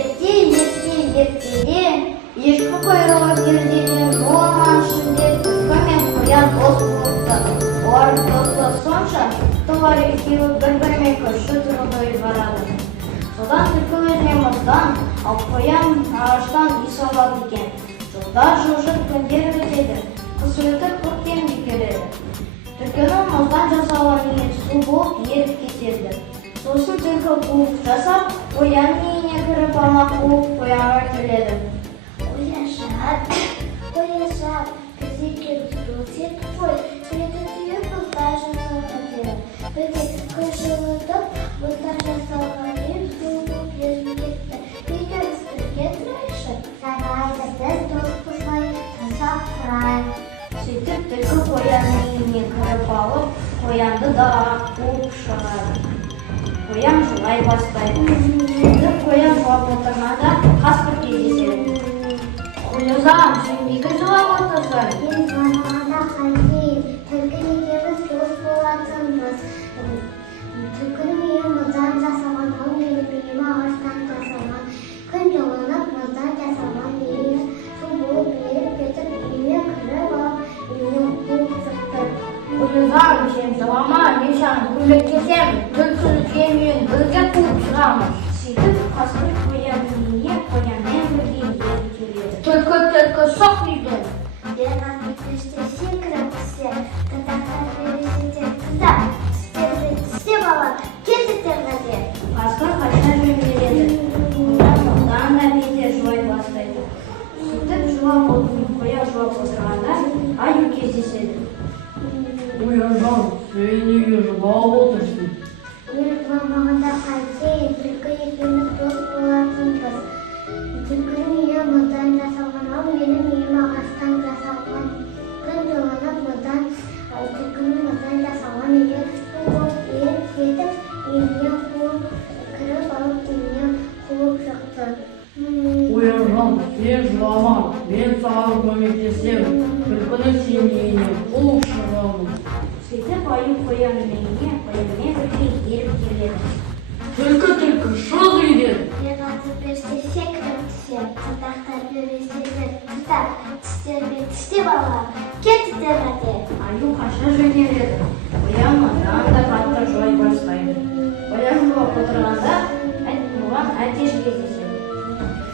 ерте-ерте-ертеде ешкі құйрығы пердеден болған ішінде түлкі мен қоян дос болыпты. Олар досты сонша, тұлар екеуі бір-бірімен көрші тұрғыдай барады. Содан түлкі өзіне мұздан, ал қоян ағаштан үй салады екен. Жылдар жылжып күндер өтеді, қыс өтіп көктем келеді. Түлкінің мұздан жасалған үйі су болып еріп кетеді. Сосын түлкі қуып жасап, қоян үйіне кіріп алмақ болып қоянға келеді. Ояжат, біз екеуміз дос едік қой, еді түйіп мұздар жасалған еді. Бірде күн жылытып, мұздар жасалған үй су болып еріп кетті. Екеуміз бірге тұрайықшы, жарайды, біз доспыз ғой, жасап тұрайық. Сөйтіп түлкі қоянның үйіне кіріп алып, қоянды далаға қуып шығады. Қоян жылай бастайды. Сөйтіп қоян жылап отырғанда қасқыр кездеседі. Қойызам, сен неге жылап отырсың? Мен жыламағанда қайтейін, түлкі екеуміз дос болатынбыз. Түлкінің үйі мұздан жасалған, ал менің үйім ағаштан жасалған. Күн жылынып, мұздан жасалған үйі су болып еріп кетіп, үйіне кіріп алып, үйіне қуып шықты. Қойызам, сен жылама, мен саған көмектесемін. Түлкіні сен мен бірге қуып шығамыз. Сөйтіп қасқыр қоянның үйіне қоянмен бірге еріп келеді. Түлкі соқ үйден. Түсте секіріп түссе, тырнақтар бересіздер қыздар, тістерді тістеп алып, кетіңдерге. Қасқыр қайта жөнеледі. Одан да бетер жылай бастайды. Сөйтіп жылап қоян жылап отырғанда аю кездеседі. Ояжан, сен неге жылап отырсың? Мен жыламағанда қайтейін, түлкі екеуміз дос болатынбыз. Түлкінің үйі мұздан жасалған, ал менің үйім ағаштан жасалған. Күн жылынып, түлкінің мұздан жасалған үйі су болып еріп кетіп, үйіне кіріп алып, үйіне қуып шықты. Ояжан, сен жылама, мен саған көмектесемін. Түлкіні сен үйіне қуып шығамын. Сөйтіп аю қоянның үйіне қоянмен бірге еріп келеді. Түлкі, шық үйден. Мен атып берсе секіріп түсем, тырнақтар бересіздер қыздар, тістермен тістеп алып, кетіңдерге. Аю қаша жөнеледі. Қоян мұндан да қатты жылай бастайды. Қоян жылап отырғанда оған әтеш кездеседі.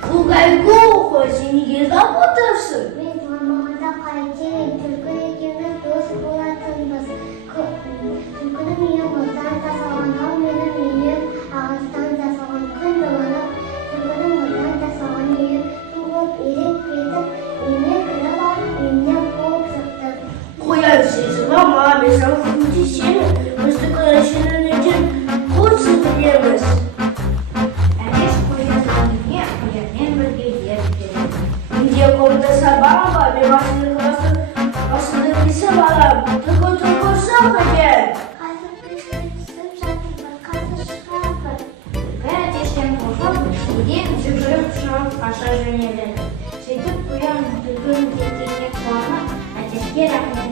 Қой, сен неге жылап отырсың? Мен жыламағанда қайтейін, түлкі екеуміз дос болатынбыз. Түлкінің үйі мұздан жасалған, ал менің үйім ағаштан жасалған. Күн жылынып, түлкінің мұздан жасалған үйі су болып еріп кетіп, үйіне кіріп алып, үйіне қуып шықты. Қоян, сен жылама, мен саған көмектесемін. Біз түлкіні сенің үйден қуып шығарамыз. Әтеш қоянның үйіне қоянмен бірге еріп келеді. Менде қолымда сабағым бар, мен басымды кесіп алам. Түлкі шық үйден. Қазір пешке түсіп жатырмын, қазір шығамын. Түлкі әтештен қорқып, үйден жүгіріп шығып қаша жөнеледі. Сөйтіп қоян түлкінің кеткеніне қуанып, әтешке рахмет